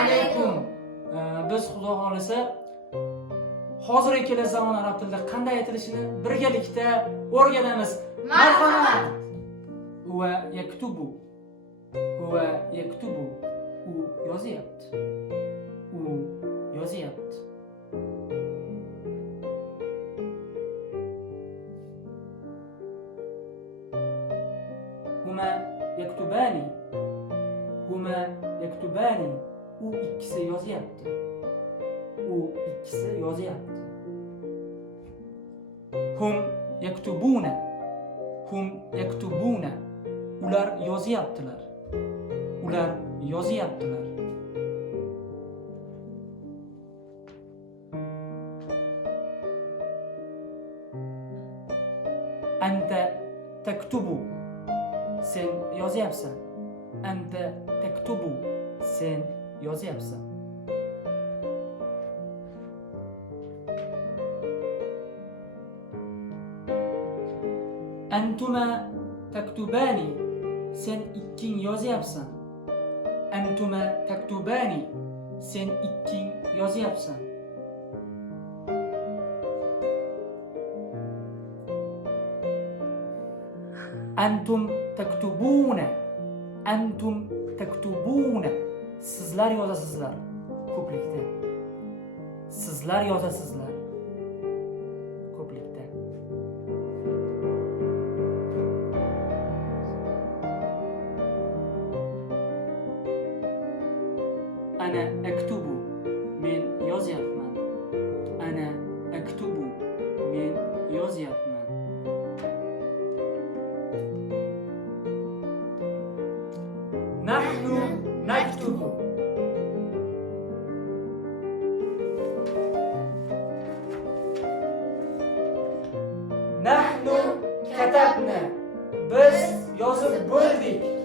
alaykum. Biz xudo xolisa hozirgi kela zamon arab tilida qanday aytilishini birgalikda o'rganamiz. Marhamat. Huwa yaktubu. Huwa yaktubu. U yozyapti. U yozyapti. Huma yaktubani. Huma yaktubani. U ikkisi yozyapti. U ikkisi yozyapti. Hum yaktubuna. Hum yaktubuna. Ular yozyaptilar. Ular yozyaptilar. Anta taktubu. Sen yozyapsan. Anta taktubu. Sen yozyapsan. Antuma taktubani. Sen ikking yozyapsan. Antuma taktubani. Sen ikking yozyapsan. Antum taktubuna. Antum taktubuna. Sizlar yozasizlar. Ko'plikda. Sizlar yozasizlar. Ko'plikda. Ana aktubu. Men yozyapman. Ana aktubu. Men yozyapman. Nahnu naktubu. Nahnu katabna. Biz yozib bo'ldik.